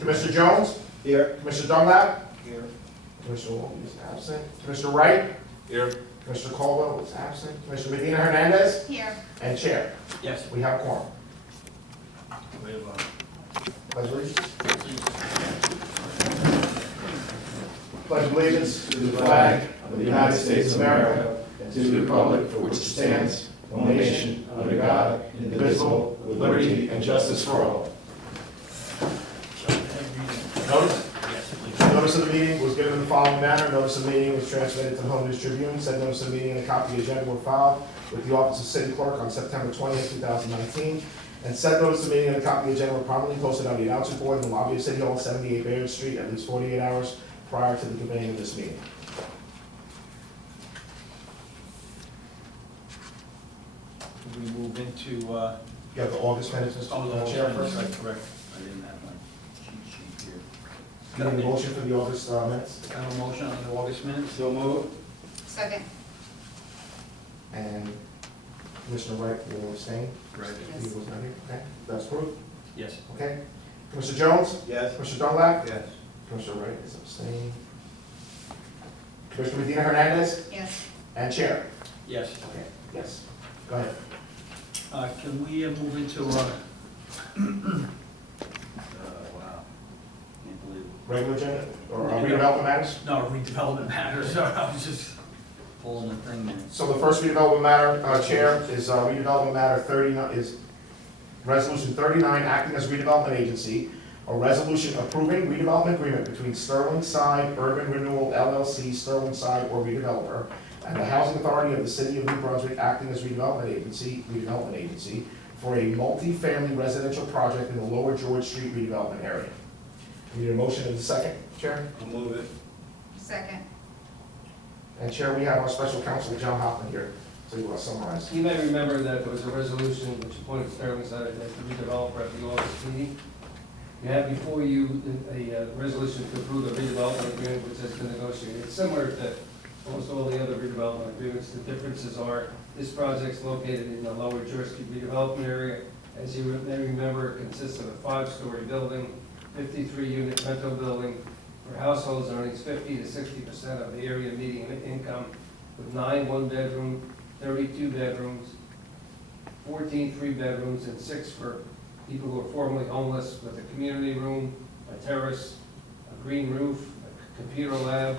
Commissioner Jones? Here. Commissioner Dunlap? Here. Commissioner Walton is absent. Commissioner Wright? Here. Commissioner Caldwell is absent. Commissioner Medina Hernandez? Here. And Chair. Yes. We have quorum. We have Pledge allegiance. Pledge allegiance to the flag of the United States of America and to the republic for which it stands, one nation, under God, indivisible, with liberty and justice for all. Notice of the meeting was given in the following manner. Notice of the meeting was transmitted to the Home News Tribune. Said notice of the meeting and a copy of the agenda were filed with the Office of City Clerk on September 20th, 2019. And said notice of the meeting and a copy of the agenda were prominently posted on the announcer board in the lobby of City Hall, 78 Bayard Street, at least 48 hours prior to the convening of this meeting. We move into, You have the August minutes, Mr. Chair, first. correct. I didn't have my cheat sheet here. Can I have a motion for the August minutes? Can I have a motion on the August minutes? So move. Second. And Commissioner Wright will abstain. Right. He was not here. Okay, that's approved. Yes. Okay. Commissioner Jones? Yes. Commissioner Dunlap? Yes. Commissioner Wright is abstaining. Commissioner Medina Hernandez? Yes. And Chair? Yes. Okay, yes. Go ahead. Can we move into, wow, can't believe it. Regular agenda or redevelopment matters? No, redevelopment matters, I was just pulling the thing there. So the first redevelopment matter, Chair, is redevelopment matter 39, is Resolution 39, acting as redevelopment agency, a resolution approving redevelopment agreement between Sterling Side Urban Renewal LLC, Sterling Side or redeveloper, and the Housing Authority of the City of New Brunswick, acting as redevelopment agency for a multi-family residential project in the Lower George Street redevelopment area. We need a motion in a second, Chair? I'll move it. Second. And Chair, we have our special counsel, John Hoffman, here to summarize. You may remember that there was a resolution which appointed Sterling Side as the redeveloper at the August meeting. You have before you a resolution to approve a redevelopment agreement which has been negotiated. It's similar to almost all the other redevelopment agreements. The differences are this project's located in the Lower George Street redevelopment area. As you may remember, it consists of a 5-story building, 53-unit rental building for households earning 50 to 60% of the area median income, with 9 one-bedroom, 32 bedrooms, 14 three-bedrooms, and 6 for people who are formerly homeless, with a community room, a terrace, a green roof, a computer lab,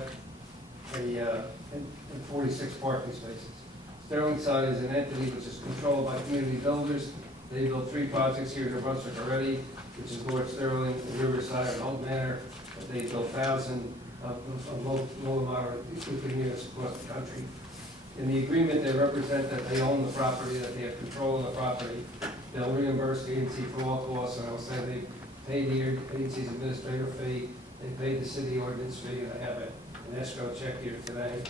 and 46 parking spaces. Sterling Side is an entity which is controlled by community builders. They built 3 projects here in New Brunswick already, which is Lord Sterling, Riverside, and Hope Manor. But they built thousands of low and moderate income units across the country. In the agreement, they represent that they own the property, that they have control of the property. They'll reimburse the agency for all costs, and I'll say they paid the agency's administrative fee, they paid the city ordinance fee, and I have an escrow check here today.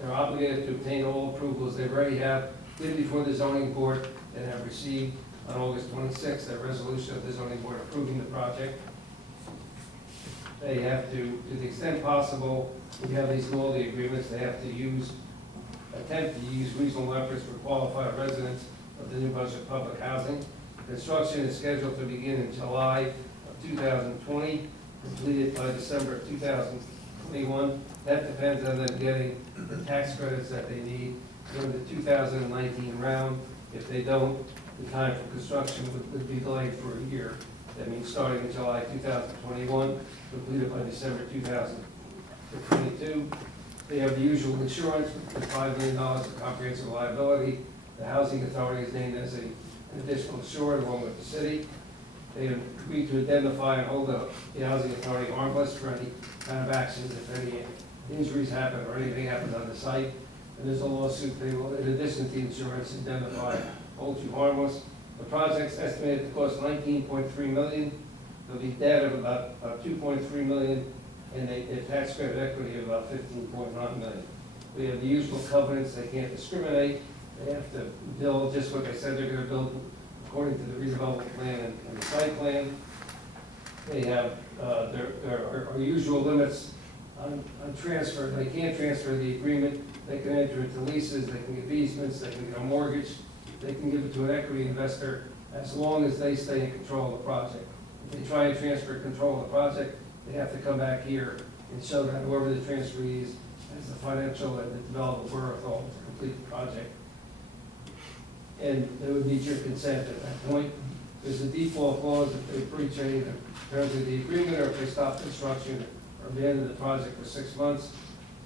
They're obligated to obtain all approvals they already have, did before the zoning board, and have received on August 26th a resolution of the zoning board approving the project. They have to the extent possible, we have these in all the agreements, they have to attempt to use reasonable efforts for qualified residents of the New Brunswick public housing. Construction is scheduled to begin in July of 2020, completed by December of 2021. That depends on them getting the tax credits that they need during the 2019 round. If they don't, the time for construction would be delayed for a year. That means starting in July 2021, completed by December 2022. They have the usual insurance with $5 million of comprehensive liability. The Housing Authority is named as an additional insurer along with the city. They have agreed to identify and hold the Housing Authority harmless for any kind of actions if any injuries happen or anything happens on the site. And there's a lawsuit, they will, in addition to the insurance, identify, hold you harmless. The project's estimated to cost $19.3 million. There'll be debt of about $2.3 million, and a tax credit equity of about $15.9 million. We have the usual covenants, they can't discriminate, they have to build just what they said they're gonna build according to the redevelopment plan and the site plan. They have, there are usual limits on transfer. They can't transfer the agreement, they can enter into leases, they can give easements, they can get a mortgage, they can give it to an equity investor as long as they stay in control of the project. If they try and transfer control of the project, they have to come back here and show that whoever the transferee is has the financial and the development wherewithal to complete the project. And they would need your consent at that point. There's a default clause if they breach any of the terms of the agreement, or if they stop construction or abandon the project for 6 months.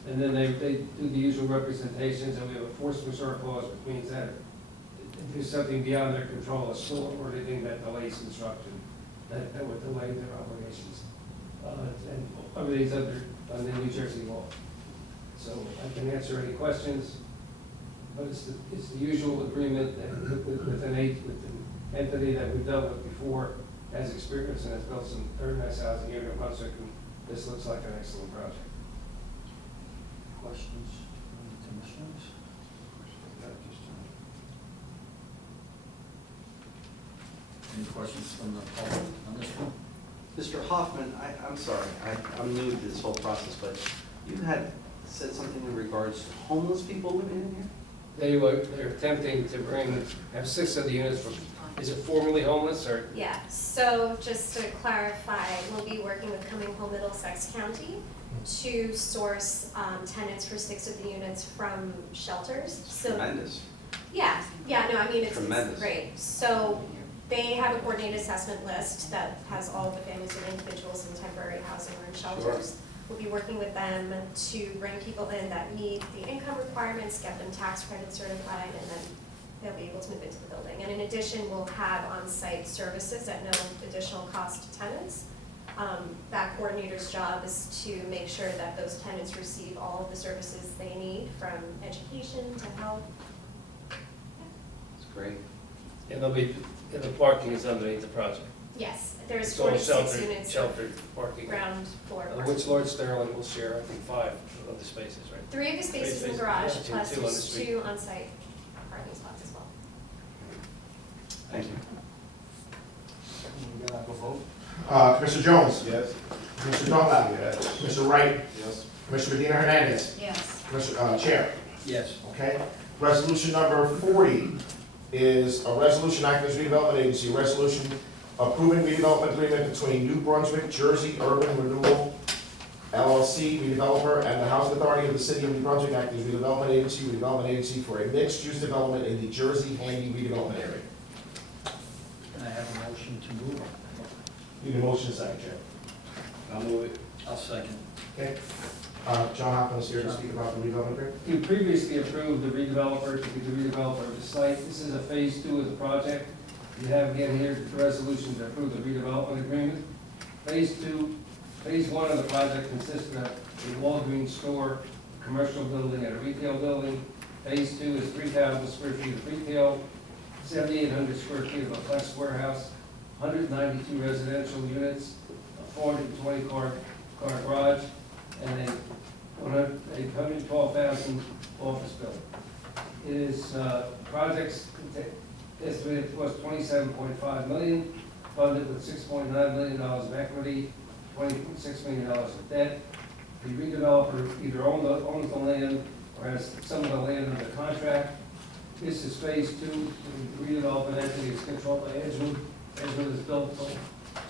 And then they do the usual representations, and we have a force majeure clause, which means that if there's something beyond their control, a storm or anything that delays construction, that would delay their obligations. And everything's under New Jersey law. So I can answer any questions, but it's the usual agreement that with an entity that we've dealt with before, has experience and has built some very nice housing here in Brunswick, and this looks like an excellent project. Questions from the commissioners? Any questions from the public on this one? Mr. Hoffman, I'm sorry, I'm new to this whole process, but you had said something in regards to homeless people living in here? They're attempting to have 6 of the units from, is it formerly homeless or? Yeah, so just to clarify, we'll be working with Coming Home Middlesex County to source tenants for 6 of the units from shelters. So Tremendous. yeah, no, I mean, it's Tremendous. great. So they have a coordinated assessment list that has all of the families and individuals in temporary housing or in shelters. We'll be working with them to bring people in that meet the income requirements, get them tax credit certified, and then they'll be able to move into the building. And in addition, we'll have on-site services at no additional cost to tenants. That coordinator's job is to make sure that those tenants receive all of the services they need, from education to health. It's great. And the parking is underneath the project. Yes, there's It's all 46 units of sheltered parking. ground floor Which parking. Lord Sterling will share, I think, 5 of the spaces, right? 3 of the spaces in the spaces, garage, yeah, plus 2 on the there's street. 2 on-site parking spots as well. Thank you. We gotta have a vote? Commissioner Jones? Yes. Commissioner Dunlap? Yes. Commissioner Wright? Yes. Commissioner Medina Hernandez? Yes. Commissioner, Chair? Yes. Okay. Resolution number 40 is a resolution acting as redevelopment agency, a resolution approving redevelopment agreement between New Brunswick, Jersey Urban Renewal LLC, redeveloper, and the Housing Authority of the City of New Brunswick acting as redevelopment agency for a mixed-use development in the Jersey Handy redevelopment area. Can I have a motion to move? Need a motion, second, Chair. I'll move it. I'll second. Okay. John Hoffman is here to speak about the redevelopment agreement. You previously approved the redeveloper to be the redeveloper of the site. This is a phase 2 of the project. You have again here the resolution to approve the redevelopment agreement. Phase 1 of the project consisted of a Walgreens store, a commercial building, and a retail building. Phase 2 is 3,000 square feet of retail, 7,800 square feet of a flex warehouse, 192 residential units, a 420 car garage, and a 112,000 office building. It is projects estimated to cost $27.5 million, funded with $6.9 million of equity, $20.6 million of debt. The redeveloper either owns the land or has some of the land under contract. This is phase 2. The redevelopment entity is controlled by Edgewood. Edgewood is built from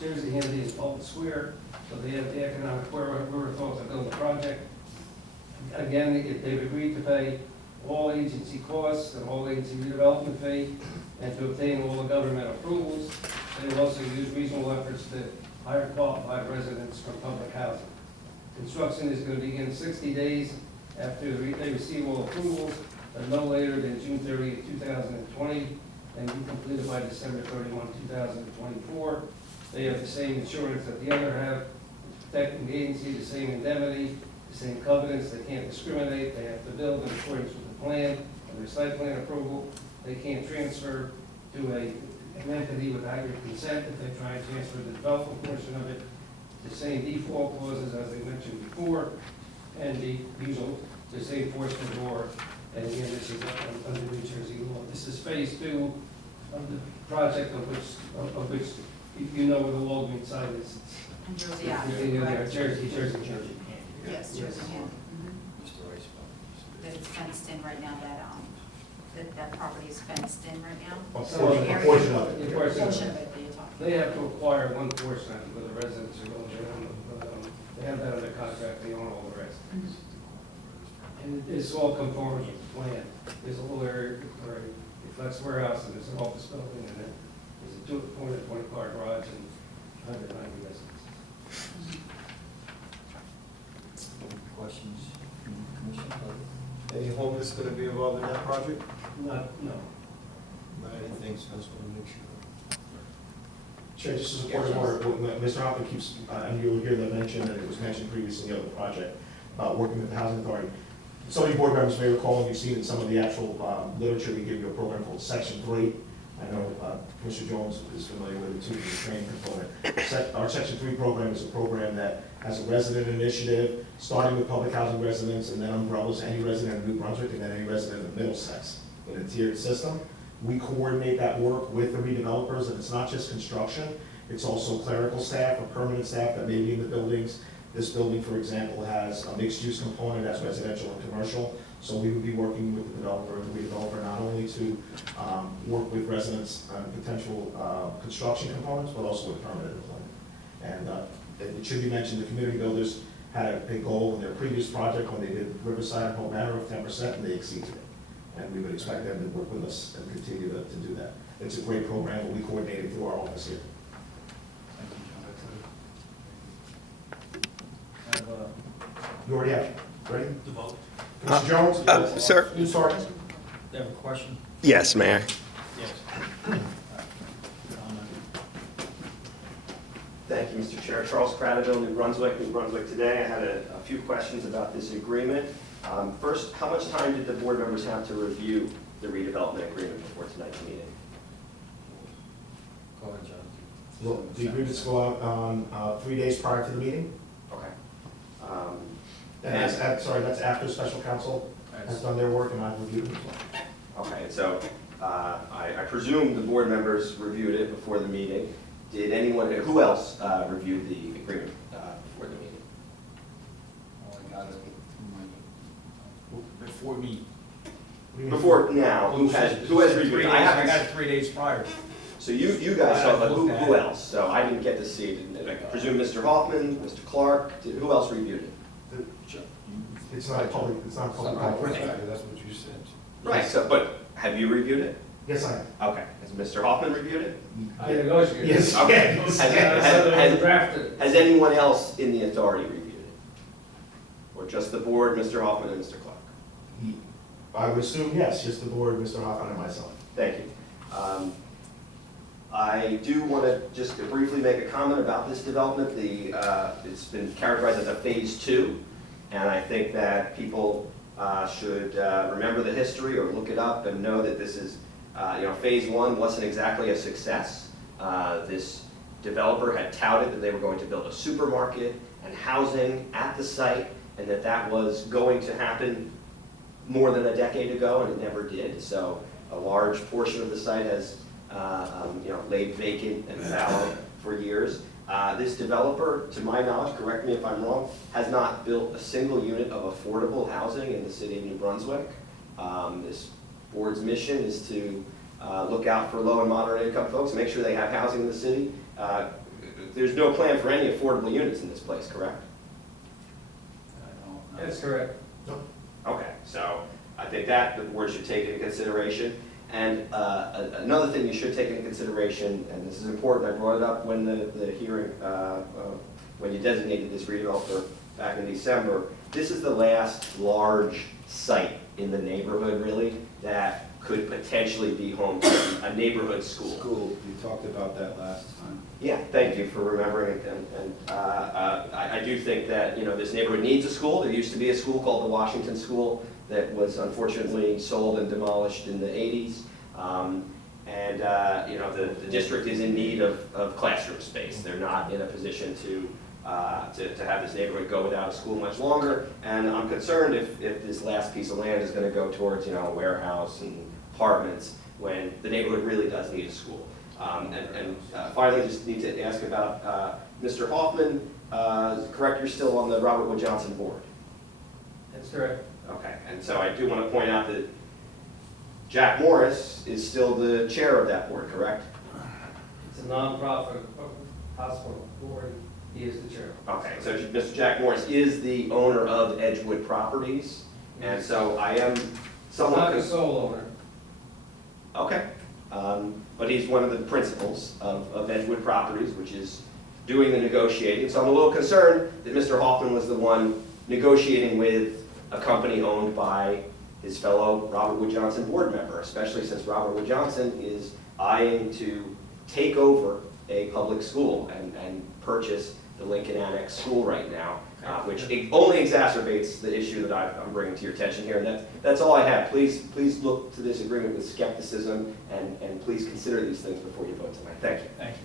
Jersey Handy and Fulton Square, so they have the economic wherewithal to build the project. Again, they've agreed to pay all agency costs and all agency redevelopment fee, and to obtain all the government approvals. They will also use reasonable efforts to hire qualified residents from public housing. Construction is going to begin 60 days after they receive all approvals, but no later than June 30, 2020, and be completed by December 31, 2024. They have the same insurance that the other have, protecting the agency, the same indemnity, the same covenants. They can't discriminate. They have to build in accordance with the plan and their site plan approval. They can't transfer to an entity without your consent if they try and transfer the development portion of it. The same default clauses as I mentioned before, and the same force majeure. And again, this is under New Jersey law. This is phase 2 of the project, of which you know where the Walgreens site is. And Jersey Yeah, Avenue, Jersey. Yes, Jersey Avenue. Mr. Rice. That it's fenced in right now, that property is fenced in right now. A portion of The it. portion Portion of it that you're talking They have to acquire one portion where the residents are going to, they have that under contract, they own all the rest. And it's all conforming with the plan. There's a little area for a flex warehouse, and there's an office building, and then there's a 20-car garage and 190 residents. Questions from the commission? Any homeless going to be involved in that project? No. Not anything, so I just want to make sure. Chair, just as a point of order, Mr. Hoffman keeps, and you'll hear that mentioned, and it was mentioned previously in the other project, about working with the housing authority. Some of you board members may recall, and you've seen in some of the actual literature, we give you a program called Section 3. I know Commissioner Jones is familiar with it too, the training component. Our Section 3 program is a program that has a resident initiative, starting with public housing residents, and then umbrellas, any resident in New Brunswick, and then any resident of Middlesex, in a tiered system. We coordinate that work with the redevelopers, and it's not just construction, it's also clerical staff or permanent staff that may be in the buildings. This building, for example, has a mixed-use component, as residential and commercial, so we would be working with the developer and the redeveloper not only to work with residents on potential construction components, but also with permanent employment. And it should be mentioned, the community builders had a big goal in their previous project when they did Riverside and Hope Manor of 10%, and they exceeded it. And we would expect them to work with us and continue to do that. It's a great program, but we coordinate it through our office here. You already have it. Ready? The vote. Commissioner Jones? Sir? You sorry? They have a question? Yes, Mayor. Yes. Thank you, Mr. Chair. Charles Cradaville, New Brunswick Today. I had a few questions about this agreement. First, how much time did the board members have to review the redevelopment agreement before tonight's meeting? Go ahead, John. Well, the agreements go out on 3 days prior to the meeting. Okay. And that's after special counsel has done their work and I've reviewed it as well. Okay, so I presume the board members reviewed it before the meeting. Did anyone, who else reviewed the agreement before the meeting? Oh, I got it. Before me. Before now, who has reviewed it? I got it 3 days prior. So you guys saw, but who else? So I didn't get to see it. I presume Mr. Hoffman, Mr. Clark, who else reviewed it? It's not public, it's not public. That's what you said. Right, so, but have you reviewed it? Yes, I have. Okay, has Mr. Hoffman reviewed it? I negotiated. Yes. Okay. I drafted it. Has anyone else in the authority reviewed it? Or just the board, Mr. Hoffman and Mr. Clark? I would assume, yes, just the board, Mr. Hoffman and myself. Thank you. I do want to just briefly make a comment about this development. It's been characterized as a phase 2, and I think that people should remember the history or look it up and know that this is, phase 1 wasn't exactly a success. This developer had touted that they were going to build a supermarket and housing at the site, and that was going to happen more than a decade ago, and it never did. So a large portion of the site has laid vacant and fallow for years. This developer, to my knowledge, correct me if I'm wrong, has not built a single unit of affordable housing in the city of New Brunswick. This board's mission is to look out for low and moderate income folks, make sure they have housing in the city. There's no plan for any affordable units in this place, correct? That's correct. Okay, so I think that the board should take into consideration. And another thing you should take into consideration, and this is important, I brought it up when the hearing, when you designated this redeveloper back in December, this is the last large site in the neighborhood, really, that could potentially be home to a neighborhood school. You talked about that last time. Yeah, thank you for remembering it, and I do think that, this neighborhood needs a school. There used to be a school called the Washington School that was unfortunately sold and demolished in the 80s. The district is in need of classroom space. They're not in a position to have this neighborhood go without a school much longer, and I'm concerned if this last piece of land is going to go towards, a warehouse and apartments, when the neighborhood really does need a school. Finally, just need to ask about Mr. Hoffman. Correct, you're still on the Robert Wood Johnson board? That's correct. Okay, and so I do want to point out that Jack Morris is still the chair of that board, correct? a nonprofit hospital board. He is the chair. Okay, so Mr. Jack Morris is the owner of Edgewood Properties, and so I am He's somewhat. not the sole owner. Okay, but he's one of the principals of Edgewood Properties, which is doing the negotiating. So I'm a little concerned that Mr. Hoffman was the one negotiating with a company owned by his fellow Robert Wood Johnson board member, especially since Robert Wood Johnson is eyeing to take over a public school and purchase the Lincoln Annex School right now, which only exacerbates the issue that I'm bringing to your attention here. And that's all I have. Please look to this agreement with skepticism, and please consider these things before you vote tonight. Thank you. Thank you.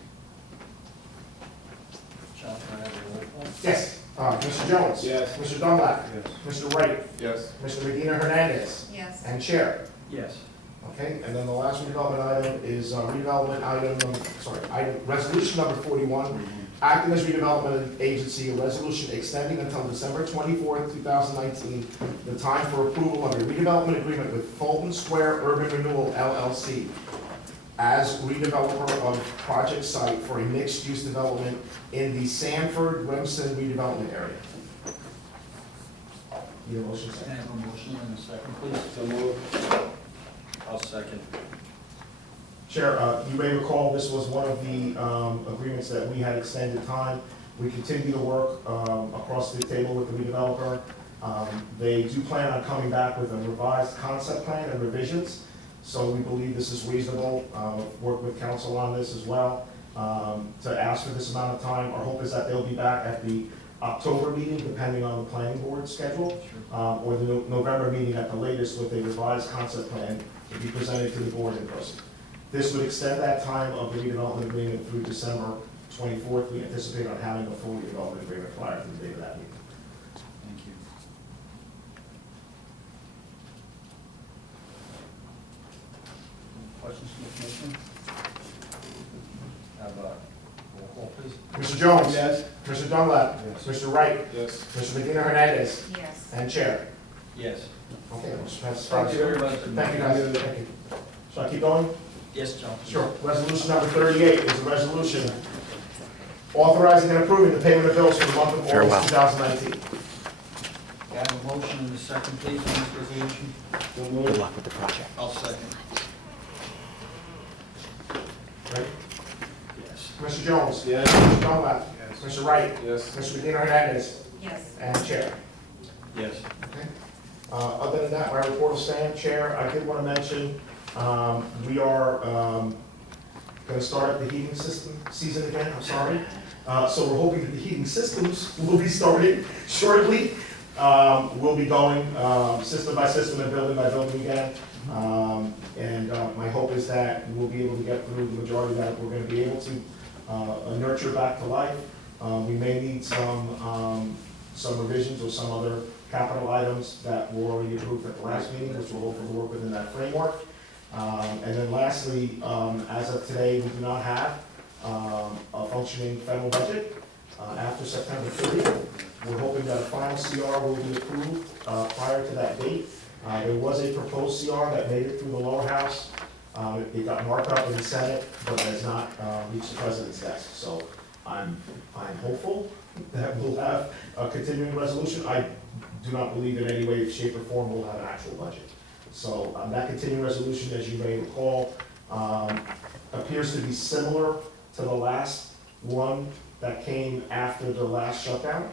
John, can I have a roll call? Yes. Mr. Jones? Yes. Mr. Dunlap? Yes. Mr. Wright? Yes. Mr. Medina Hernandez? Yes. And Chair. Yes. Okay, and then the last redevelopment item is resolution number 41, acting as redevelopment agency, a resolution extending until December 24th, 2019, the time for approval of a redevelopment agreement with Fulton Square Urban Renewal LLC as redeveloper of project site for a mixed-use development in the Sanford-Remsen redevelopment area. Need a motion Can I second? have a motion and a second, please? So moved. I'll second. Chair, you may recall this was one of the agreements that we had extended time. We continue to work across the table with the redeveloper. They do plan on coming back with a revised concept plan and revisions, so we believe this is reasonable. Work with council on this as well to ask for this amount of time. Our hope is that they'll be back at the October meeting, depending on the planning board schedule, or the November meeting at the latest with a revised concept plan to be presented to the board in person. This would extend that time of the redevelopment agreement through December 24th. We anticipate on having a full redevelopment agreement prior to the date of that meeting. Thank you. Questions from the commission? Have a roll call, please. Mr. Jones? Yes. Mr. Dunlap? Yes. Mr. Wright? Yes. Mr. Medina Hernandez? Yes. And Chair. Yes. Okay, motion passes Thank you very much. Thank you, guys. Thank you. Shall I keep going? Yes, John. Sure. Resolution number 38 is a resolution authorizing and approving the payment of bills for the month of August 2019. Can I have a motion and a second, please, on this resolution? So moved. Good luck with the project. I'll second. Ready? Yes. Mr. Jones? Yes. Mr. Dunlap? Yes. Mr. Wright? Yes. Mr. Medina Hernandez? Yes. And Chair. Yes. Okay. Other than that, my report will stand. Chair, I did want to mention, we are going to start up the heating system season again, I'm sorry. So we're hoping that the heating systems will be started shortly. We'll be going system by system and building by building again. And my hope is that we'll be able to get through the majority of that. We're going to be able to nurture back to life. We may need some revisions or some other capital items that were already approved at the last meeting, which we'll hopefully work within that framework. And then lastly, as of today, we do not have a functioning federal budget after September 30th. We're hoping that a final CR will be approved prior to that date. There was a proposed CR that made it through the lower house. It got marked up in the Senate, but has not reached the president's desk. So I'm hopeful that we'll have a continuing resolution. I do not believe in any way, shape, or form we'll have an actual budget. So that continuing resolution, as you may recall, appears to be similar to the last one that came after the last shutdown,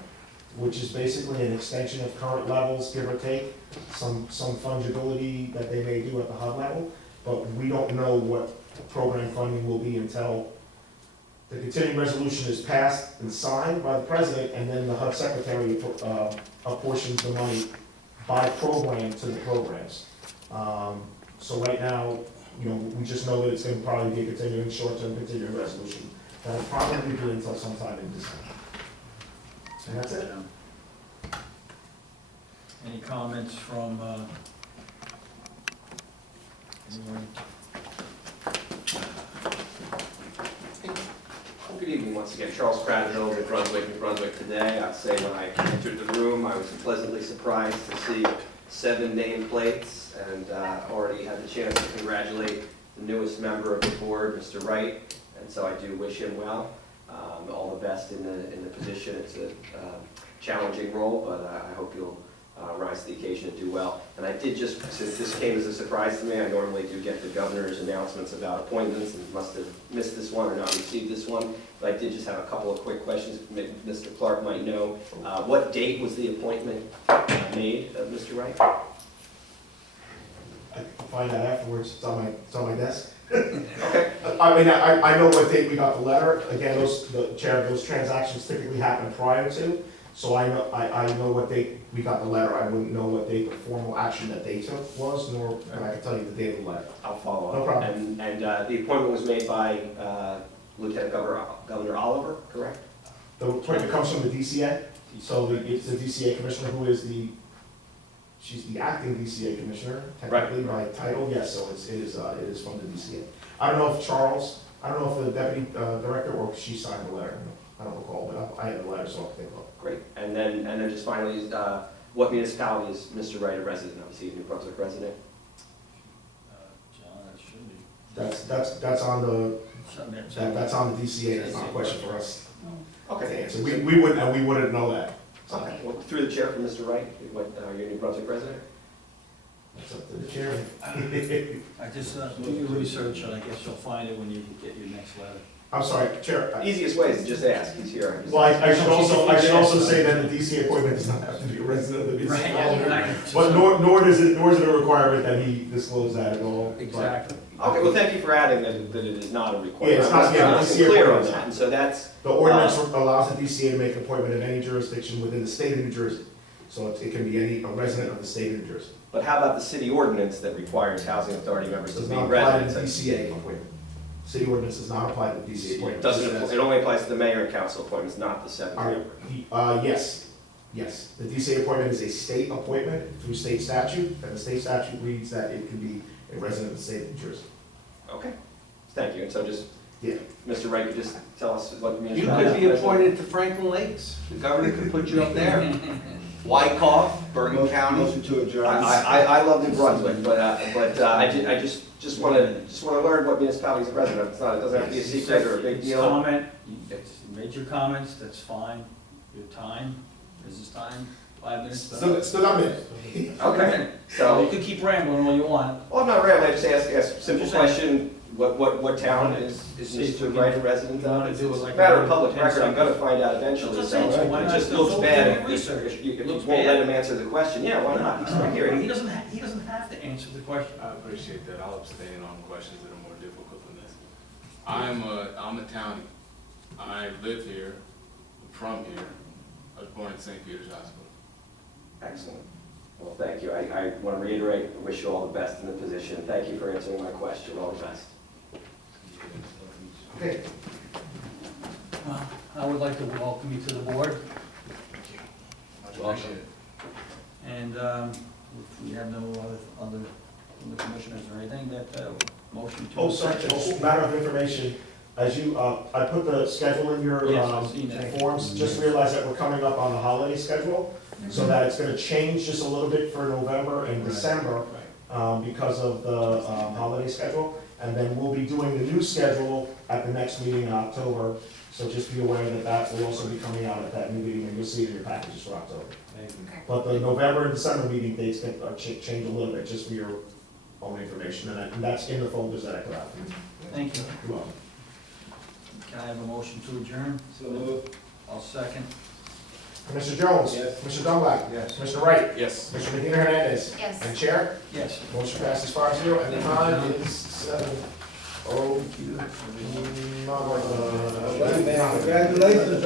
which is basically an extension of current levels, give or take, some fungibility that they may do at the HUD level, but we don't know what program funding will be until the continuing resolution is passed and signed by the president, and then the HUD secretary apportions the money by program to the programs. So right now, we just know that it's going to probably be a continuing, short-term continuing resolution. That'll probably be until sometime in December. And that's it. Any comments from anyone? Good evening once again. Charles Cradhill with Brunswick, New Brunswick today. I'd say when I entered the room, I was pleasantly surprised to see 7 nameplates, and already had the chance to congratulate the newest member of the board, Mr. Wright, and so I do wish him well. All the best in the position. It's a challenging role, but I hope you'll rise to the occasion and do well. And I did just, since this came as a surprise to me, I normally do get the governor's announcements about appointments, and must have missed this one or not received this one. But I did just have a couple of quick questions. Maybe Mr. Clark might know. What date was the appointment made of Mr. Wright? I can find out afterwards, it's on my desk. Okay. I mean, I know what date we got the letter, again, those transactions typically happen prior to, so I know what date we got the letter, I wouldn't know what date the formal action that they took was, nor, but I can tell you the date of the letter. I'll follow up. No problem. And the appointment was made by Lieutenant Governor Oliver, correct? The appointment comes from the DCA, so it's the DCA commissioner who is she's the acting DCA commissioner, technically by title, yes, so it is from the DCA. I don't know if the deputy director or if she signed the letter, I don't recall, but I have the letter, so I'll take a look. Great. And then just finally, what municipality is Mr. Wright a resident of? Is he a New Brunswick resident? John, that should be. That's on the That's DCA, that's not a question for us to Okay. answer. We wouldn't know that. Okay. Well, through the chair for Mr. Wright, what, you're a New Brunswick resident? It's up to the chairman. I just, do your research, and I guess you'll find it when you get your next letter. I'm sorry, Chair. Easiest way is to just ask. He's here. Well, I should also say that the DCA appointment does not have to be a resident of the municipality. But nor is it a requirement that he disclose that at all. Exactly. Okay, well, thank you for adding that it is not a requirement. Yeah, it's not, yeah, I the wasn't DCA clear on appointment. that, and so that's, The ordinance allows the DCA to make an appointment of any jurisdiction within the state of New Jersey. So it can be a resident of the state of New Jersey. but how about the city ordinance that requires housing authority members to Does be not apply to the residents? DCA appointment. City ordinance does not apply to the DCA appointment. It only applies to the mayor and council appointments, not the seven members. Yes. The DCA appointment is a state appointment through state statute, and the state statute reads that it can be a resident of the state of New Jersey. Okay, thank you. And so just, Yeah. Mr. Wright, could just tell us what You municipality. could be appointed to Franklin Lakes. The governor could put you up there. Wyckoff, Bergen County. Motion to adjourn. I love New Brunswick, but I just wanna learn what municipality is a resident of. It doesn't have to be a secret or a big deal. Comment, you made your comments, that's fine. Your time, business time, 5 minutes. Still not me. Okay, So so, you can keep rambling all you want. well, I'm not rambling, I just ask a simple question. What town is Mr. Wright a resident You wanna of? It's do it a like matter of a public 10 record, I'm gonna seconds. find out eventually, That's so what I'm saying, so why it not just go looks do bad your if research? you Looks won't bad. let him answer the question. Yeah, why not? He's right here. He doesn't have to answer the question. I appreciate that. I'll abstain on questions that are more difficult than this. I'm a townie. I live here, I'm from here. I was born at St. Peter's Hospital. Excellent. Well, thank you. I want to reiterate, I wish you all the best in the position. Thank you for answering my question. All the best. Okay. Well, I would like to welcome you to the board, Much appreciated. and if we have no other from the commissioners or anything, that motion to. Oh, sorry, just a matter of information, as you, I put the schedule in your Yes, I've seen that. forms, just realize that we're coming up on the holiday schedule, so that it's gonna change just a little bit for November and Right. December, because of the holiday schedule, and then we'll be doing the new schedule at the next meeting in October, so just be aware that that will also be coming out at that new meeting, and you'll see it in your packages for October. But the November and December meeting dates can change a little bit, just for your own information, and that's in the folders that I put out for you. Thank you. You're welcome. Can I have a motion to adjourn? So moved. I'll second. Mr. Jones? Yes. Mr. Dunlap? Yes. Mr. Wright? Yes. Mr. Medina Hernandez? Yes. And Chair? Yes. Motion passes 5-0, and the time is 7:09. Congratulations,